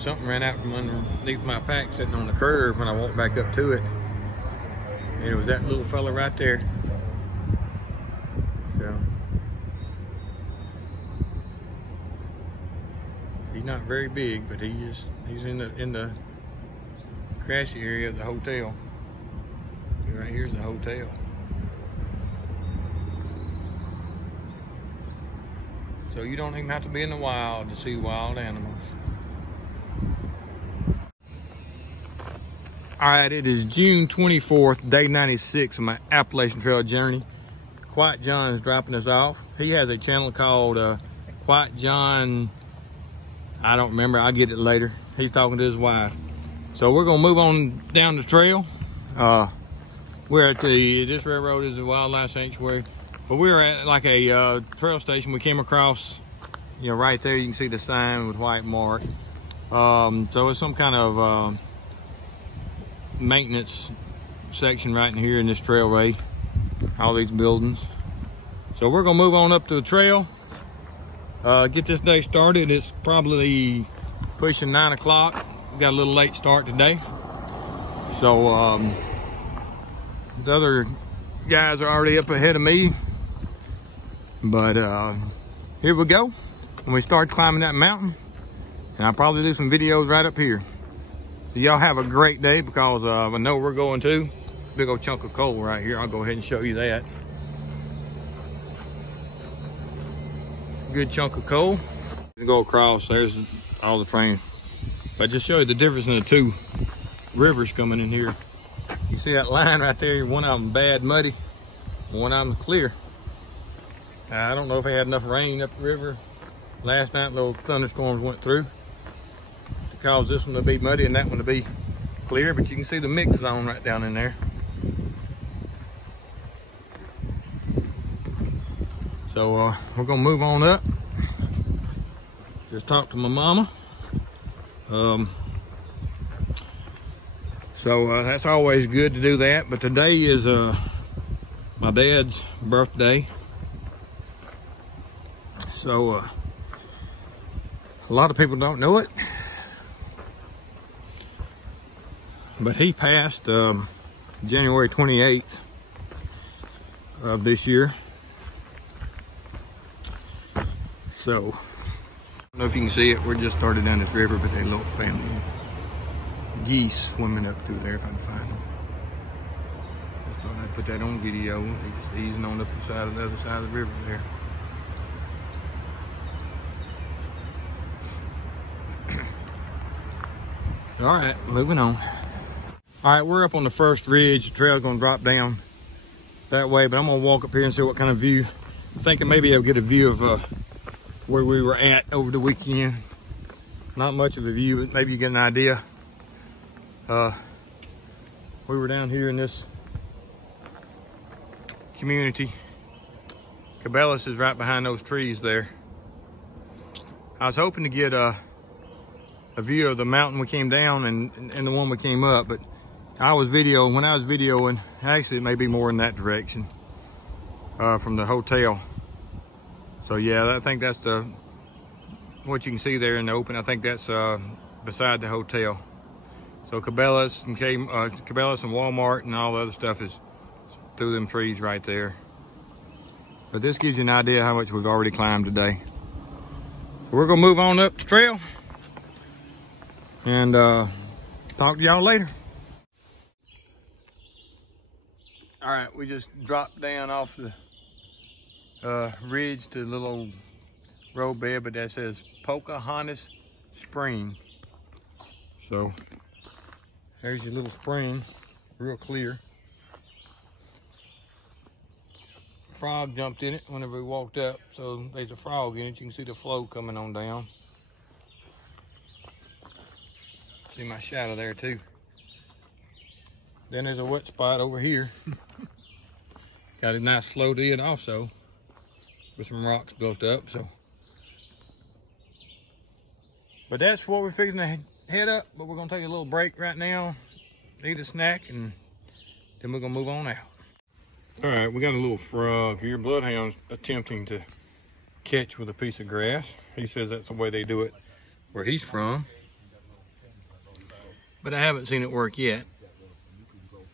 something ran out from underneath my pack sitting on the curb when I walked back up to it. And it was that little fella right there. So he's not very big, but he's in the grassy area of the hotel. Right here's the hotel. So you don't even have to be in the wild to see wild animals. All right, it is June 24th, day 96 of my Appalachian Trail journey. Quiet John is dropping us off. He has a channel called Quiet John, I don't remember, I'll get it later. He's talking to his wife. So we're gonna move on down the trail. We're at this railroad is a wildlife sanctuary, but we're at like a trail station. We came across, you know, right there, you can see the sign with white mark. So it's some kind of maintenance section right in here in this trailway, all these buildings. So we're gonna move on up to the trail, get this day started. It's probably pushing 9 o'clock. We got a little late start today. So the other guys are already up ahead of me, but here we go. When we start climbing that mountain, and I'll probably do some videos right up here. So y'all have a great day, because I know we're going to big old chunk of coal right here. I'll go ahead and show you that. Good chunk of coal. Go across, there's all the trains. But just show you the difference in the two rivers coming in here. You see that line right there? One of them bad muddy, one of them clear. I don't know if they had enough rain up the river last night. Little thunderstorms went through to cause this one to be muddy and that one to be clear. But you can see the mix zone right down in there. So we're gonna move on up. Just talked to my mama. So that's always good to do that. But today is my dad's birthday. So a lot of people don't know it, but he passed January 28th of this year. So I don't know if you can see it. We're just started down this river, but they little family geese swimming up through there if I can find them. Just thought I'd put that on video. They just easing on up the side of the other side of the river there. All right, moving on. All right, we're up on the first ridge. The trail's gonna drop down that way, but I'm gonna walk up here and see what kind of view. I'm thinking maybe I'll get a view of where we were at over the weekend. Not much of a view, but maybe you get an idea. We were down here in this community. Cabela's is right behind those trees there. I was hoping to get a view of the mountain we came down and the one we came up, but when I was videoing, actually it may be more in that direction from the hotel. So yeah, I think that's what you can see there in the open. I think that's beside the hotel. So Cabela's and Walmart and all the other stuff is through them trees right there. But this gives you an idea how much we've already climbed today. We're gonna move on up the trail and talk to y'all later. All right, we just dropped down off the ridge to a little road bed, but that says Pocahontas Spring. So there's your little spring, real clear. Frog jumped in it whenever we walked up, so there's a frog in it. You can see the flow coming on down. See my shadow there too. Then there's a wet spot over here. Got a nice flow to it also, with some rocks built up. So, but that's what we're fixing to head up. But we're gonna take a little break right now, eat a snack, and then we're gonna move on out. All right, we got a little frog here. Bloodhound's attempting to catch with a piece of grass. He says that's the way they do it where he's from. but I haven't seen it work yet.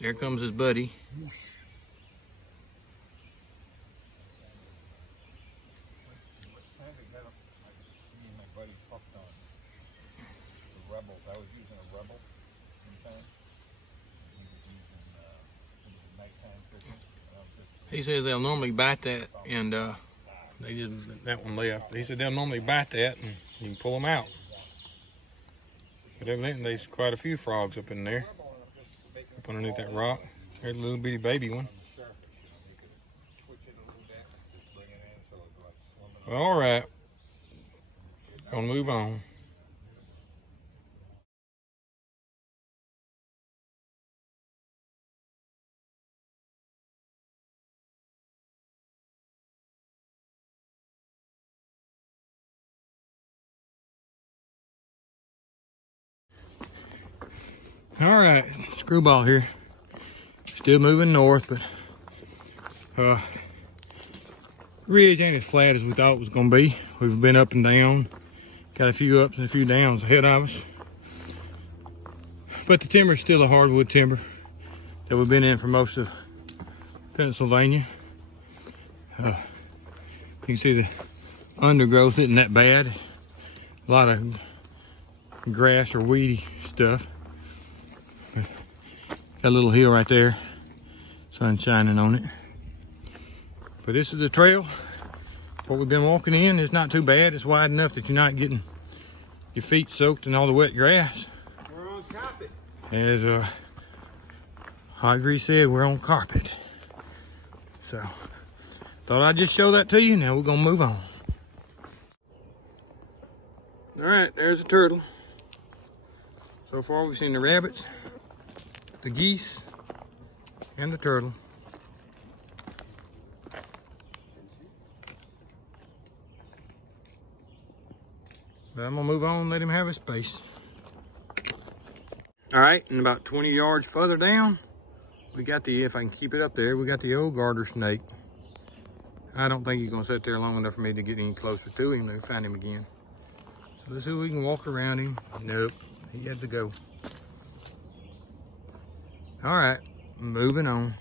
There comes his buddy. He says they'll normally bite that, and they just, that one left. He said they'll normally bite that and you can pull them out. But evidently there's quite a few frogs up in there, up underneath that rock. There's a little bitty baby one. All right, gonna move on. All right, Screwball here. Still moving north, but ridge ain't as flat as we thought it was gonna be. We've been up and down, got a few ups and a few downs ahead of us. But the timber is still a hardwood timber that we've been in for most of Pennsylvania. You can see the undergrowth isn't that bad. A lot of grass or weedy stuff. Got a little hill right there, sun shining on it. But this is the trail. What we've been walking in is not too bad. It's wide enough that you're not getting your feet soaked in all the wet grass. We're on carpet. As Hot Grease said, we're on carpet. So, thought I'd just show that to you. Now we're gonna move on. All right, there's a turtle. So far we've seen the rabbits, the geese, and the turtle. But I'm gonna move on and let him have his space. All right, and about 20 yards further down, we got the, if I can keep it up there, we got the old garter snake. I don't think he's gonna sit there long enough for me to get any closer to him to find him again. So let's see if we can walk around him. Nope, he had to go. All right, moving on.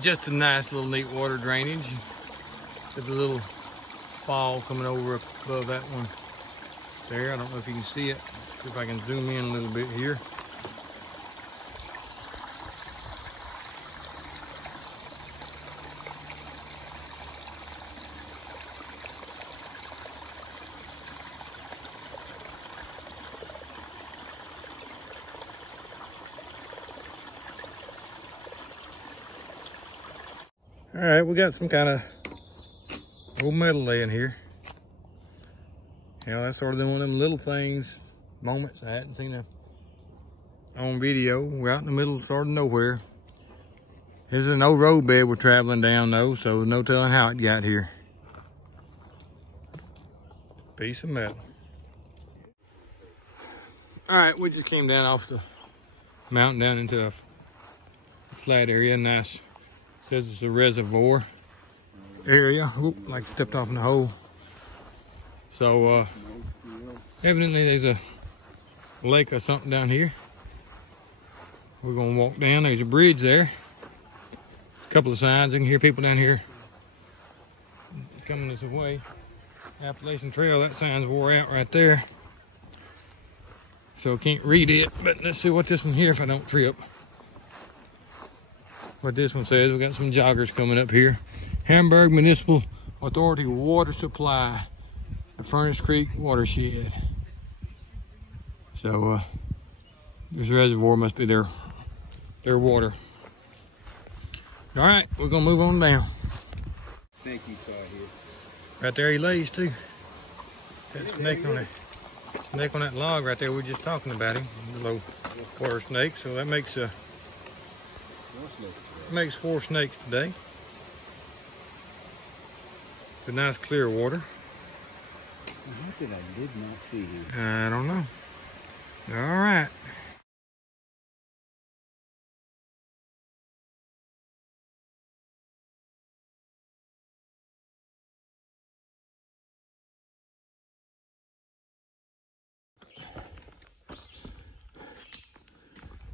Just a nice little neat water drainage. Just a little fall coming over up above that one there. I don't know if you can see it. See if I can zoom in a little bit here. All right, we got some kind of old metal laying here. You know, that's sort of one of them little things, moments I hadn't seen on video. We're out in the middle sort of nowhere. There's an old road bed we're traveling down though, so no telling how it got here. Piece of metal. All right, we just came down off the mountain down into a flat area. Nice. Says it's a reservoir area. Oop, like stepped off in the hole. So evidently there's a lake or something down here. We're gonna walk down. There's a bridge there. A couple of signs. I can hear people down here coming this way. Appalachian Trail, that sign's wore out right there. So I can't read it, but let's see what this one here if I don't trip. What this one says, we got some joggers coming up here. Hamburg Municipal Authority water supply, the Furnace Creek watershed. So this reservoir must be their water. All right, we're gonna move on down. Snake you saw here. Right there he lays too. That snake on that log right there. We were just talking about him, the low water snake. So that makes 4 snakes today. Good, nice clear water. How did I did not see him? I don't know. All right.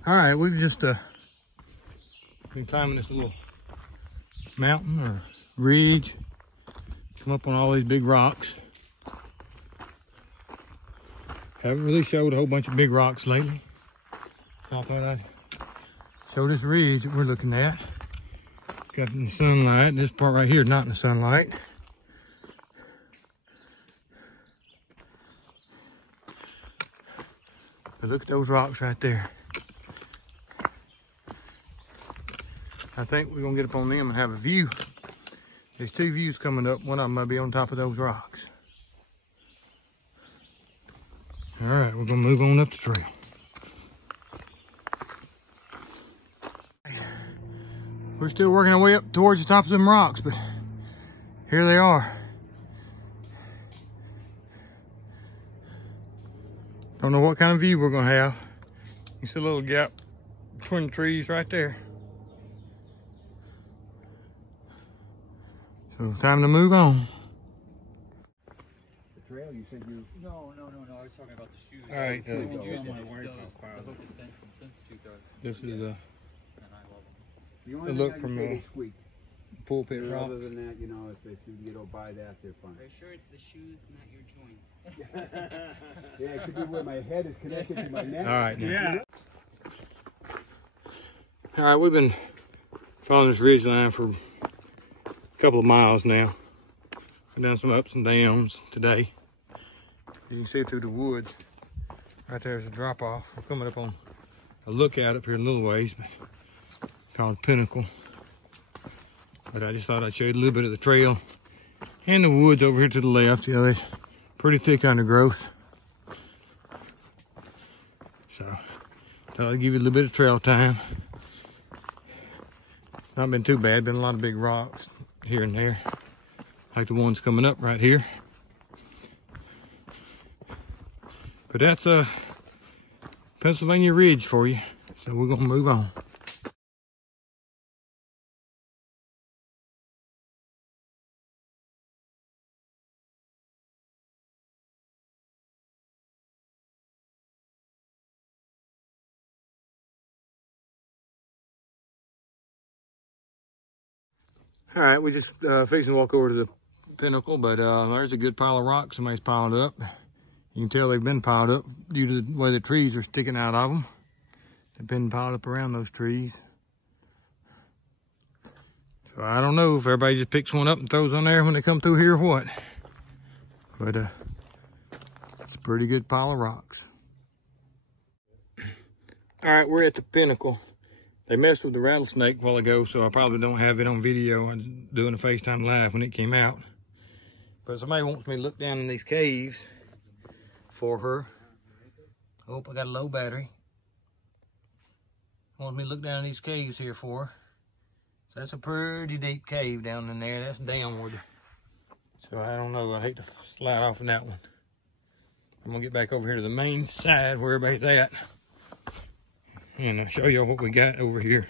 All right, we've just been climbing this little mountain or ridge. Come up on all these big rocks. Haven't really showed a whole bunch of big rocks lately. So I thought I'd show this ridge that we're looking at. Got in the sunlight. This part right here is not in the sunlight. But look at those rocks right there. I think we're gonna get up on them and have a view. There's two views coming up. One of them might be on top of those rocks. All right, we're gonna move on up the trail. We're still working our way up towards the tops of them rocks, but here they are. Don't know what kind of view we're gonna have. You see a little gap between the trees right there. So time to move on. The trail, you said you... No. I was talking about the shoes. All right. The hook extends and since 2000. This is and I love them. The only look thing I from can say they squeak. Pulpit Other rocks. than that, you know, if you don't buy that, they're fine. Are you sure it's the shoes, not your joints? Yeah, it could be where my head is connected to my neck. All right. Now. Yeah. All right, we've been following this ridge line for a couple of miles now. We've done some ups and downs today. You can see through the woods. Right there's a drop off. We're coming up on a lookout up here a little ways, but called Pinnacle. But I just thought I'd show you a little bit of the trail and the woods over here to the left. You know, they're pretty thick undergrowth. So thought I'd give you a little bit of trail time. Not been too bad, been a lot of big rocks here and there. Like the ones coming up right here. But that's a Pennsylvania Ridge for you. So we're gonna move on. All right, we just fixing to walk over to the Pinnacle, but there's a good pile of rocks somebody's piled up. You can tell they've been piled up due to the way the trees are sticking out of them. They've been piled up around those trees. So I don't know if everybody just picks one up and throws on there when they come through here or what. But it's a pretty good pile of rocks. All right, we're at the Pinnacle. They messed with the rattlesnake a while ago, so I probably don't have it on video. I was doing a FaceTime live when it came out. But somebody wants me to look down in these caves for her. Oh, I got a low battery. Wants me to look down in these caves here for her. So that's a pretty deep cave down in there. That's downward. So I don't know. I hate to slide off in that one. I'm gonna get back over here to the main side where everybody's at. And I'll show y'all what we got over here.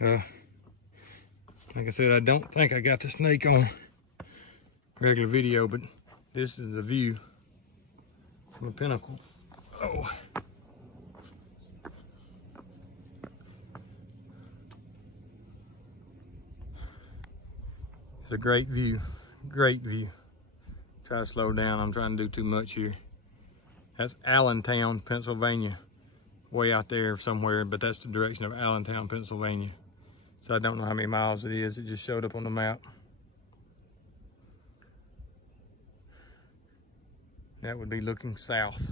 Like I said, I don't think I got the snake on regular video, but this is the view from the Pinnacle. Oh. It's a great view, great view. Try to slow down, I'm trying to do too much here. That's Allentown, Pennsylvania. Way out there somewhere, but that's the direction of Allentown, Pennsylvania. So I don't know how many miles it is. It just showed up on the map. That would be looking south.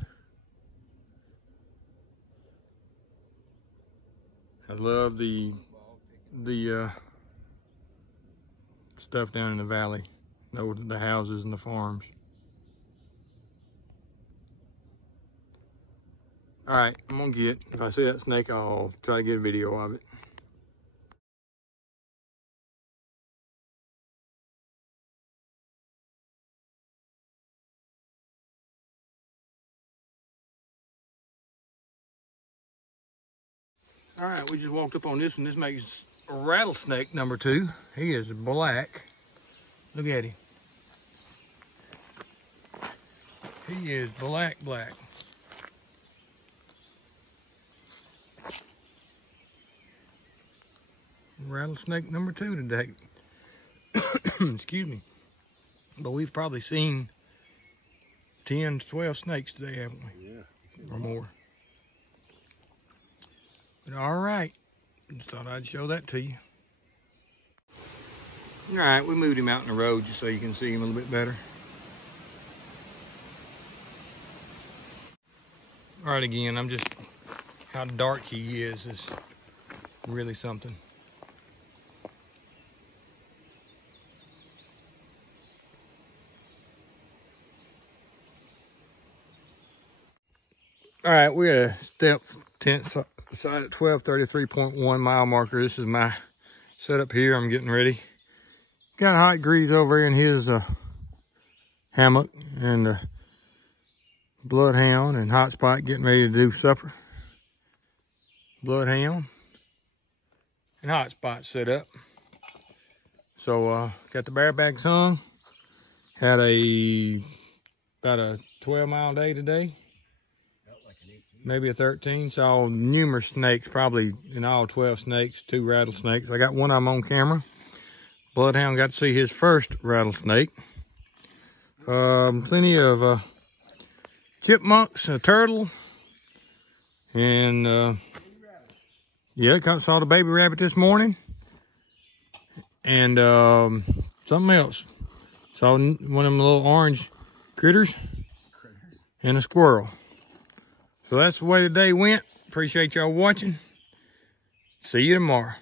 I love the stuff down in the valley. The houses and the farms. All right, I'm gonna get, if I see that snake, I'll try to get a video of it. All right, we just walked up on this one. This makes rattlesnake number 2. He is black. Look at him. He is black. rattlesnake number 2 today. Excuse me. But we've probably seen 10 to 12 snakes today, haven't we? Yeah. Or more. But all right. Just thought I'd show that to you. All right, we moved him out in the road just so you can see him a little bit better. All right, again, I'm just, how dark he is really something. All right, we're at a step tent site at 1233.1 mile marker. This is my setup here. I'm getting ready. Got a hot grease over in his hammock, and Bloodhound and Hotspot getting ready to do supper. Bloodhound and Hotspot set up. So got the bear bags hung. Had about a 12-mile day today. Maybe a 13. Saw numerous snakes, probably in all 12 snakes, 2 rattlesnakes. I got one of them on camera. Bloodhound got to see his first rattlesnake. Plenty of chipmunks, a turtle, and yeah, saw the baby rabbit this morning, and something else. Saw one of them little orange critters and a squirrel. So that's the way the day went. Appreciate y'all watching. See you tomorrow.